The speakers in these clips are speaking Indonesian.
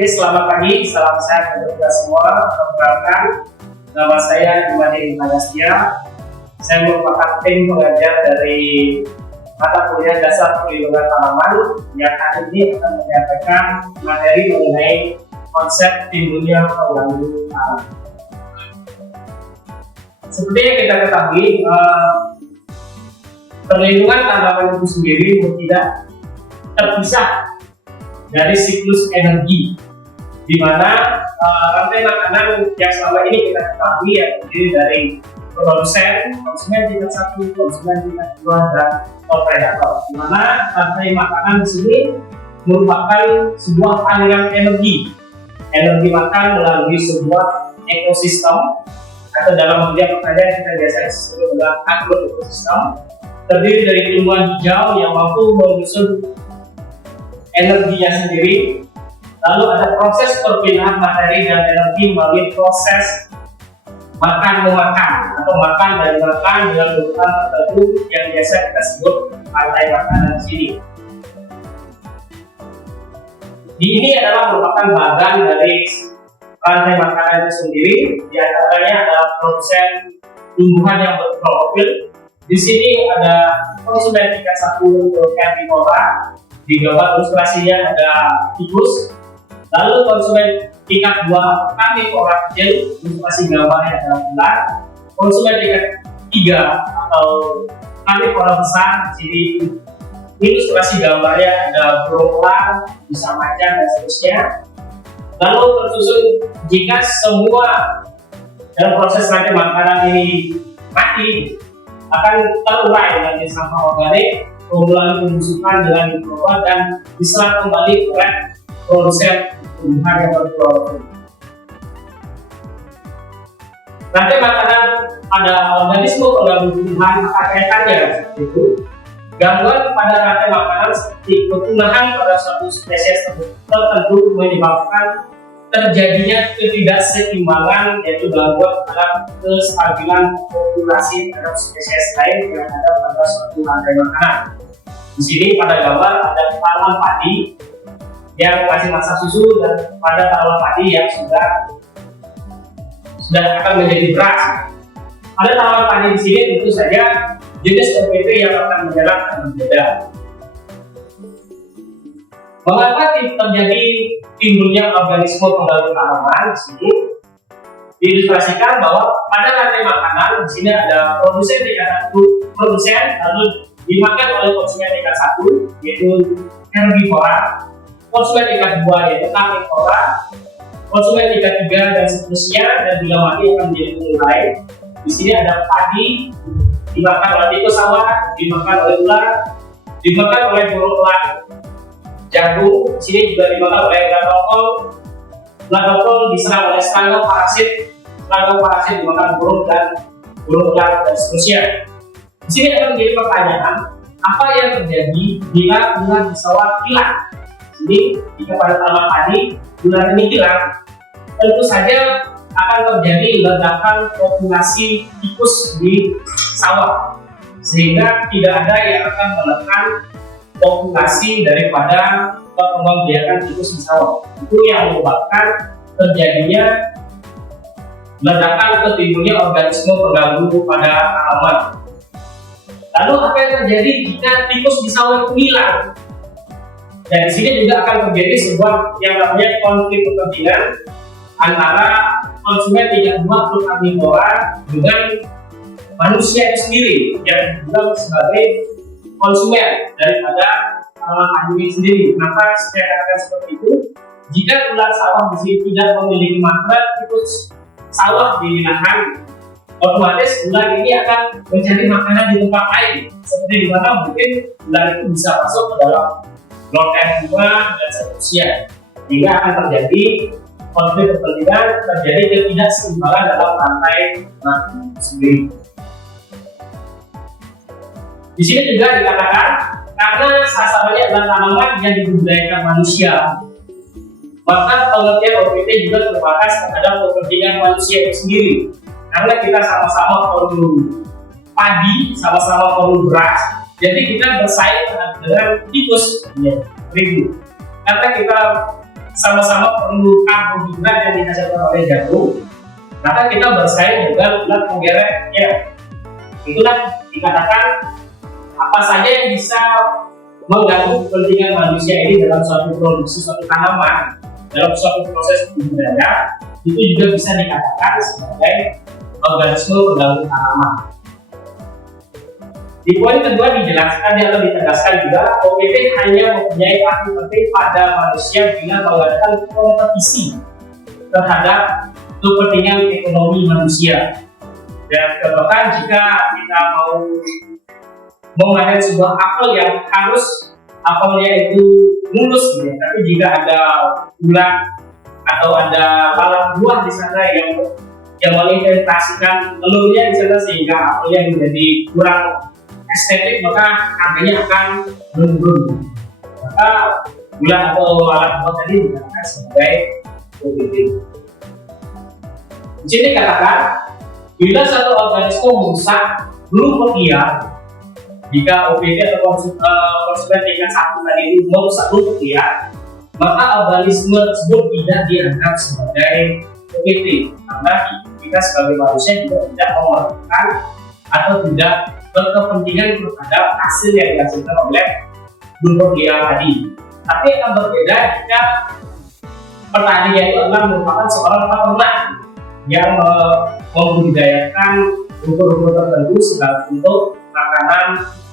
Oke, selamat pagi, salam sehat untuk kita semua. Perkenalkan, nama saya Imadi Magastia. Saya merupakan tim pengajar dari mata kuliah dasar perlindungan tanaman yang hari ini akan menyampaikan materi mengenai konsep timbulnya pengganggu tanam. Seperti yang kita ketahui, perlindungan tanaman itu sendiri tidak terpisah dari siklus energi, di mana rantai makanan yang selama ini kita ketahui yang terdiri dari produsen, konsumen tingkat 1, konsumen tingkat 2, dan predator. Di mana rantai makanan di sini merupakan sebuah aliran energi makan melalui sebuah ekosistem, atau dalam dunia pertanian kita biasanya disebut dengan agroekosistem, terdiri dari tumbuhan hijau yang mampu menyusun energinya sendiri. Lalu ada proses perpindahan materi dan energi melalui proses makan memakan atau makan dan makan dengan urutan tertentu yang biasa kita sebut rantai makanan di sini. Ini adalah merupakan bagian dari rantai makanan itu sendiri. Di antaranya adalah produsen tumbuhan yang berklorofil. Di sini ada konsumen tingkat 1 untuk herbivora. Di gambar ilustrasinya ada tikus. Lalu konsumen tingkat 2 karnivora kecil, ilustrasi gambarnya adalah ular. Konsumen tingkat 3 atau karnivora besar, jadi ilustrasi gambarnya ada burung elang, bisa macan dan seterusnya. Lalu tersusun jika semua dalam proses rantai makanan ini mati, akan terurai dengan sampah organik, kemudian pembusukan dengan mikroba dan diserap kembali oleh produsen tumbuhan yang berklorofil. Rantai makanan pada organisme pengganggu tumbuhan maka kaitannya seperti itu. Gangguan pada rantai makanan seperti kepunahan pada suatu spesies tertentu menyebabkan terjadinya ketidakseimbangan, yaitu gangguan terhadap kestabilan populasi terhadap spesies lain yang ada pada suatu rantai makanan. Di sini pada gambar ada tanaman padi yang masih masa susu dan pada tanaman padi yang sudah akan menjadi beras. Pada tanaman padi di sini tentu saja jenis OPP yang akan menyerang akan berbeda. Mengapa terjadi timbulnya organisme pengganggu tanaman? Di sini diilustrasikan bahwa pada rantai makanan di sini ada produsen tingkat 1, lalu dimakan oleh konsumen tingkat 1 yaitu herbivora, konsumen tingkat 2 yaitu karnivora, konsumen tingkat 3 dan seterusnya, dan bila mati akan menjadi pengurai. Di sini ada padi dimakan oleh tikus sawah, dimakan oleh ular, dimakan oleh burung elang, jagung. Di sini juga dimakan oleh bladokol diserang oleh serangga parasit dimakan burung elang dan seterusnya. Di sini akan menjadi pertanyaan, apa yang terjadi bila ular di sawah hilang? Jadi jika pada tanaman padi ular ini hilang, tentu saja akan terjadi ledakan populasi tikus di sawah, sehingga tidak ada yang akan menekan populasi daripada pengembang tikus di sawah. Itu yang menyebabkan terjadinya ledakan atau timbulnya organisme pengganggu pada tanaman. Lalu apa yang terjadi jika tikus di sawah itu hilang? Dan di sini juga akan terjadi sebuah yang namanya konflik kepentingan antara konsumen tingkat 2 karnivora dengan manusia itu sendiri yang juga sebagai konsumen daripada tanaman ini sendiri. Kenapa saya katakan seperti itu? Jika ular sawah di sini tidak memiliki makanan, tikus sawah dihilangkan, otomatis ular ini akan mencari makanan di tempat lain, seperti di mana mungkin ular itu bisa masuk ke dalam loteng bunga dan seterusnya, sehingga akan terjadi konflik kepentingan, terjadi ketidakseimbangan dalam rantai makanan sendiri. Di sini juga dikatakan karena sasarannya adalah tanaman yang dibudidayakan manusia, maka pengertian OPT juga terbatas terhadap kepentingan manusia itu sendiri. Karena kita sama-sama perlu padi, sama-sama perlu beras, jadi kita bersaing dengan tikus, ya, ribu. Karena kita sama-sama perlu karbohidrat yang dihasilkan oleh jagung, maka kita bersaing dengan ulat penggeret ya. Itulah dikatakan apa saja yang bisa mengganggu kepentingan manusia ini dalam suatu produksi suatu tanaman, dalam suatu proses budidaya, itu juga bisa dikatakan sebagai organisme pengganggu tanaman. Di poin kedua dijelaskan atau ditegaskan juga OPT hanya mempunyai arti penting pada manusia bila mengadakan kompetisi terhadap kepentingan ekonomi manusia. Dan contohkan jika kita mau memanen sebuah apel yang harus apelnya itu mulus gitu, tapi jika ada ulat atau ada lalat buah di sana yang menginvestasikan telurnya di sana sehingga apelnya menjadi kurang estetik, maka harganya akan menurun. Maka ulat atau lalat buah tadi dikatakan sebagai OPT. Di sini dikatakan bila satu organisme merusak rumput liar, jika OPT atau konsumen tingkat 1 tadi itu merusak rumput liar, maka organisme tersebut tidak dianggap sebagai OPT karena kita sebagai manusia juga tidak melakukan atau tidak berkepentingan terhadap hasil yang dihasilkan oleh rumput liar tadi. Tapi akan berbeda jika petaninya itu adalah merupakan seorang peternak yang membudidayakan rumput-rumput tertentu sebagai untuk makanan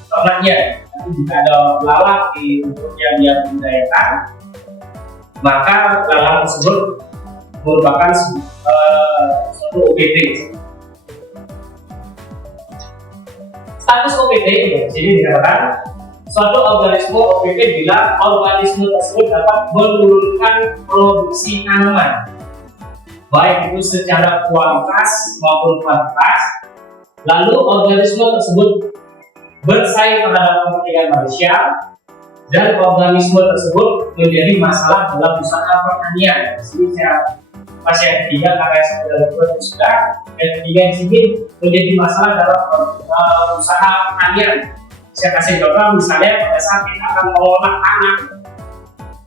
ternaknya. Tapi jika ada lalat di rumput yang dia budidayakan, maka lalat tersebut merupakan suatu OPT. Status OPT di sini dikatakan suatu organisme OPT bila organisme tersebut dapat menurunkan produksi tanaman, baik itu secara kualitas maupun kuantitas. Lalu organisme tersebut bersaing terhadap kepentingan manusia, dan organisme tersebut menjadi masalah dalam usaha pertanian. Di sini yang ketiga karena saya sudah yang ketiga di sini menjadi masalah dalam usaha pertanian. Saya kasih contoh misalnya pada saat kita akan mengolah tanah,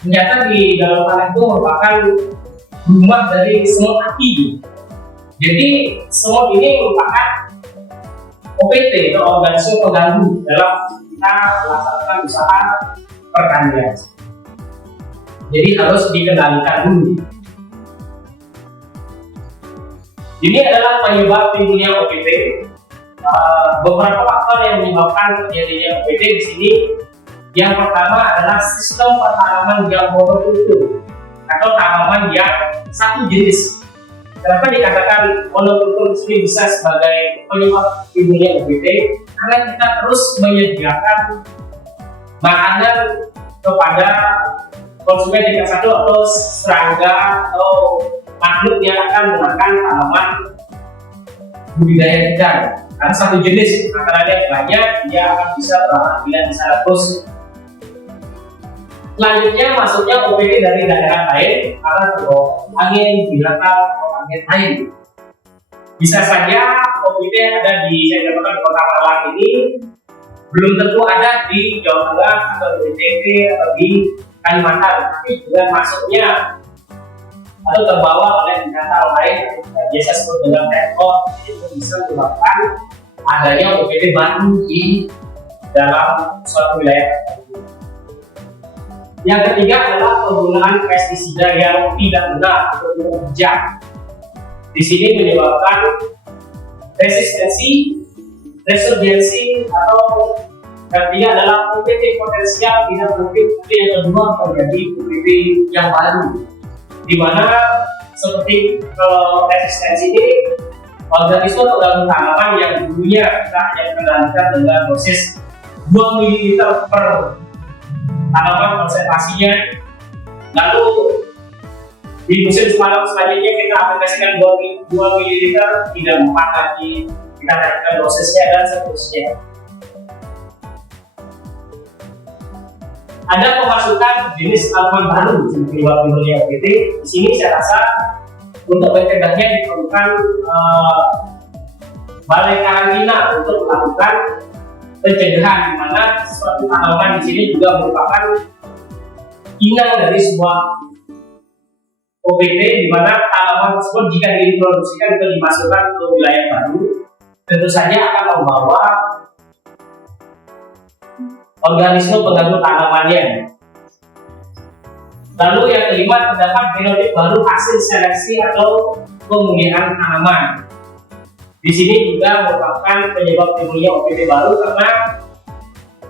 ternyata di dalam tanah itu merupakan rumah dari semut api. Jadi semut ini merupakan OPT atau organisme pengganggu dalam kita melaksanakan usaha pertanian. Jadi harus dikendalikan dulu. Ini adalah penyebab timbulnya OPT. Beberapa faktor yang menyebabkan terjadinya OPT di sini. Yang pertama adalah sistem pertanaman yang monokultur atau tanaman yang satu jenis. Kenapa dikatakan monokultur ini bisa sebagai penyebab timbulnya OPT? Karena kita terus menyediakan makanan kepada konsumen tingkat 1 atau serangga atau makhluk yang akan memakan tanaman budidaya kita. Karena satu jenis makanannya banyak, dia akan bisa tidak bisa terus. Selanjutnya masuknya OPT dari daerah lain karena terbawa angin, binatang atau angin lain. Bisa saja OPT yang ada di saya katakan di Kota Malang ini belum tentu ada di Jawa Tengah atau di NTB atau di Kalimantan, tapi juga masuknya atau terbawa oleh binatang lain yang biasa disebut dengan ekor, itu bisa menyebabkan adanya OPT baru di dalam suatu wilayah tertentu. Yang ketiga adalah penggunaan pestisida yang tidak benar atau tidak bijak. Di sini menyebabkan resistensi, resurgensi, atau yang ketiga adalah OPT potensial tidak mungkin, tapi yang kedua menjadi OPT yang baru, di mana seperti resistensi ini organisme pengganggu tanaman yang dulunya kita hanya kendalikan dengan dosis 2 ml per tanaman konsentrasinya, lalu di musim semalam selanjutnya kita aplikasikan 2 ml, tidak 4 lagi, kita naikkan dosisnya dan seterusnya. Ada pemasukan jenis tanaman baru seperti timbulnya OPT. Di sini saya rasa untuk mencegahnya diperlukan balai karantina untuk melakukan pencegahan, di mana suatu tanaman di sini juga merupakan inang dari sebuah OPT, di mana tanaman tersebut jika diintroduksikan atau dimasukkan ke wilayah baru, tentu saja akan membawa organisme pengganggu tanamannya. Lalu yang kelima, terdapat genotip baru hasil seleksi atau pemulihan tanaman. Di sini juga merupakan penyebab timbulnya OPT baru, karena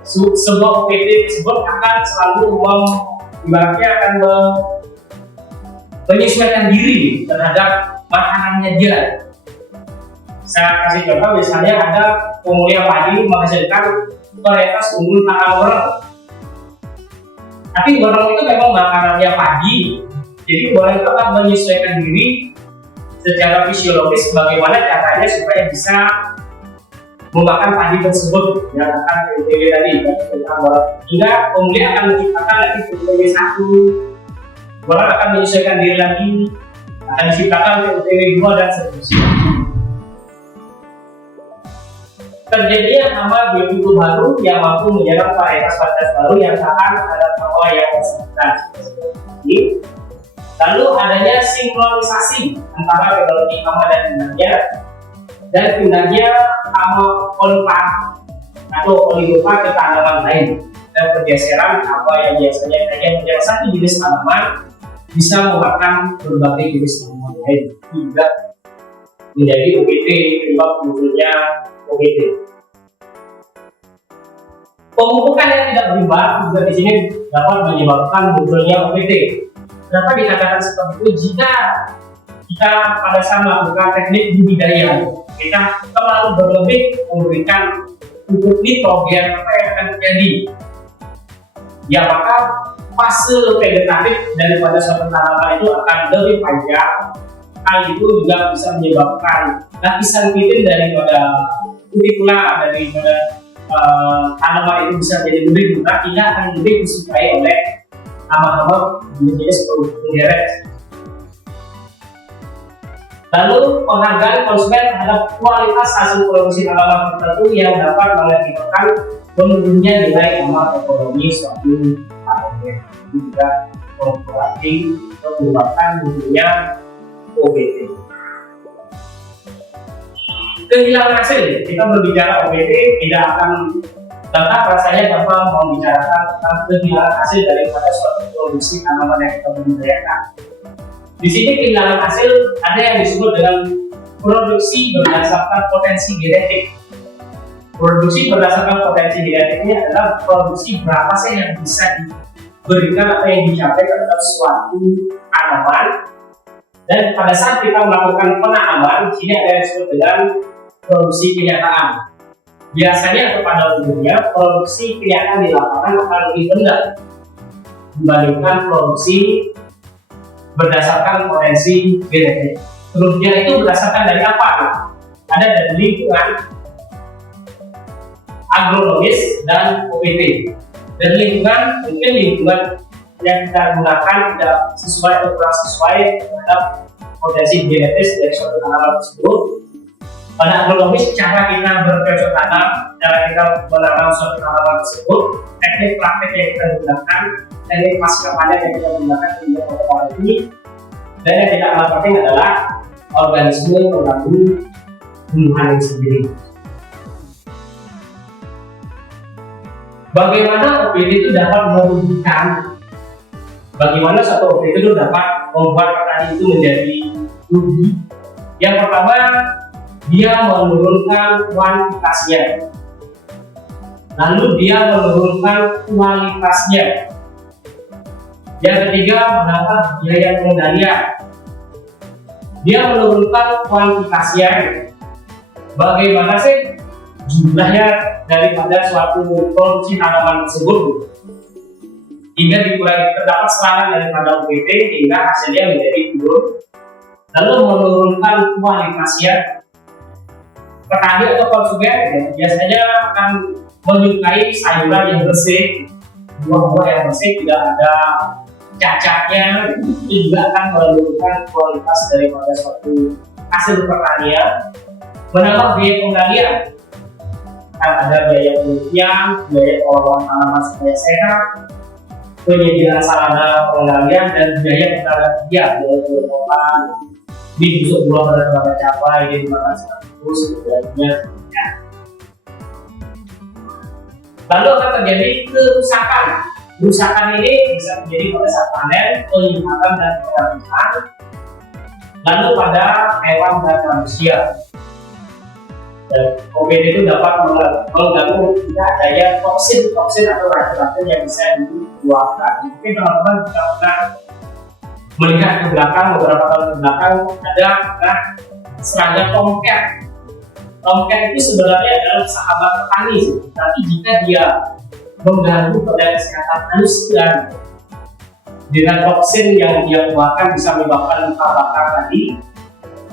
sebuah OPT tersebut akan selalu ibaratnya akan menyesuaikan diri terhadap makanannya dia. Saya kasih contoh, misalnya ada pemulihan padi menghasilkan varietas unggul tanggal wereng. Tapi wereng itu memang makanannya padi, jadi wereng itu akan menyesuaikan diri secara fisiologis bagaimana caranya supaya bisa memakan padi tersebut yang akan PUTW tadi. Hingga pemulihan akan menciptakan lagi PUTW 1, wereng akan menyesuaikan diri lagi, akan diciptakan PUTW 2 dan seterusnya. Terjadinya hama biotikum baru yang mampu menyerang varietas-varietas baru yang tahan terhadap hama yang bersangkutan. Lalu adanya sinkronisasi antara teknologi hama dan pindahnya hama olipa atau oligopa ke tanaman lain, dan pergeseran hama yang biasanya hanya menyerang satu jenis tanaman bisa memakan berbagai jenis tanaman lain, hingga menjadi OPT penyebab munculnya OPT. Pemupukan yang tidak berimbang juga di sini dapat menyebabkan munculnya OPT. Kenapa dikatakan seperti itu? Jika kita pada saat melakukan teknik budidaya, kita terlalu berlebih memberikan pupuk nitrogen, apa yang akan terjadi? Ya, maka fase vegetatif daripada suatu tanaman itu akan lebih panjang. Hal itu juga bisa menyebabkan lapisan titin daripada kutikula daripada tanaman itu bisa jadi lebih mudah, tidak akan lebih disukai oleh hama-hama jenis penggeret. Lalu penghargaan konsumen terhadap kualitas hasil produksi tanaman tertentu yang dapat mengakibatkan menurunnya nilai amal ekonomi suatu tanaman. Ini juga mempengaruhi menyebabkan munculnya OPT. Kehilangan hasil, kita berbicara OPT tidak akan dapat rasanya gampang membicarakan tentang kehilangan hasil daripada suatu produksi tanaman yang kita budidayakan. Di sini kehilangan hasil ada yang disebut dengan produksi berdasarkan potensi genetik. Produksi berdasarkan potensi genetik ini adalah produksi berapa sih yang bisa diberikan atau yang dicapai terhadap suatu tanaman. Dan pada saat kita melakukan penanaman, di sini ada yang disebut dengan produksi kenyataan. Biasanya atau pada umumnya produksi kenyataan di lapangan akan lebih rendah dibandingkan produksi berdasarkan potensi genetik. Kerugian itu berdasarkan dari apa? Ada dari lingkungan, agronomis, dan OPT. Dan lingkungan, mungkin lingkungan yang kita gunakan tidak sesuai atau kurang sesuai terhadap potensi genetis dari suatu tanaman tersebut. Pada agronomis, cara kita bercocok tanam, cara kita menanam suatu tanaman tersebut, teknik praktek yang kita gunakan, teknik pasca panen yang kita gunakan di tanaman ini, dan yang tidak kalah penting adalah organisme pengganggu tumbuhan itu sendiri. Bagaimana OPT itu dapat merugikan? Bagaimana satu OPT itu dapat membuat petani itu menjadi rugi? Yang pertama, dia menurunkan kuantitasnya, lalu dia menurunkan kualitasnya. Yang ketiga, menambah biaya pengendalian. Dia menurunkan kuantitasnya. Bagaimana sih jumlahnya daripada suatu produksi tanaman tersebut? Hingga dikurangi, terdapat serangan daripada OPT hingga hasilnya menjadi turun. Lalu menurunkan kualitasnya. Petani atau konsumen biasanya akan menyukai sayuran yang bersih, buah-buah yang bersih, tidak ada cacatnya. Itu juga akan menurunkan kualitas daripada suatu hasil pertanian. Menambah biaya pengendalian, akan ada biaya penelitian, biaya pengolahan tanaman supaya sehat, penyediaan sarana pengendalian dan biaya tenaga kerja kota di busuk dua pada tenaga capai di makan terus sebagainya. Lalu akan terjadi kerusakan. Kerusakan ini bisa terjadi pada saat panen, penyimpanan dan pengolahan, lalu pada hewan dan manusia. Dan OPD itu dapat mengganggu daya toksin atau racun-racun yang bisa dikeluarkan. Mungkin teman-teman bisa pernah melihat ke belakang beberapa tahun ke belakang ada serangga tomcat. Tomcat itu sebenarnya adalah sahabat petani, tapi jika dia mengganggu pada kesehatan manusia dengan toksin yang dia keluarkan bisa menyebabkan luka bakar tadi,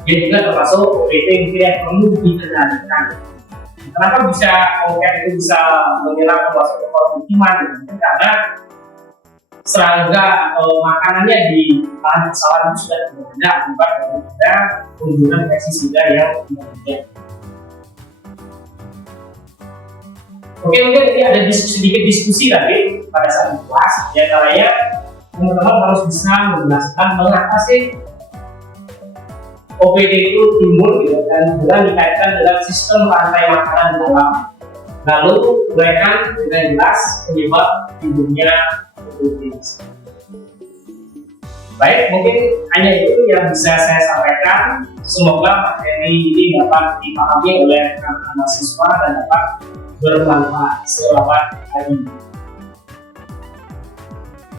dia juga termasuk OPD yang perlu dikendalikan. Kenapa bisa tomcat itu bisa menyerang masuk ke pemukiman? Karena serangga atau makanannya di bahan pesawat itu sudah tidak ada akibat daripada penggunaan pestisida yang tidak. Oke, mungkin ini ada sedikit diskusi tadi pada saat di kelas. Di antaranya teman-teman harus bisa menjelaskan mengapa sih OPD itu timbul gitu, dan juga dikaitkan dengan sistem rantai makanan di dalam. Lalu uraikan dengan jelas penyebab timbulnya OPD. Baik, mungkin hanya itu yang bisa saya sampaikan. Semoga materi ini dapat dipahami oleh anak-anak mahasiswa dan dapat bermanfaat. Selamat pagi.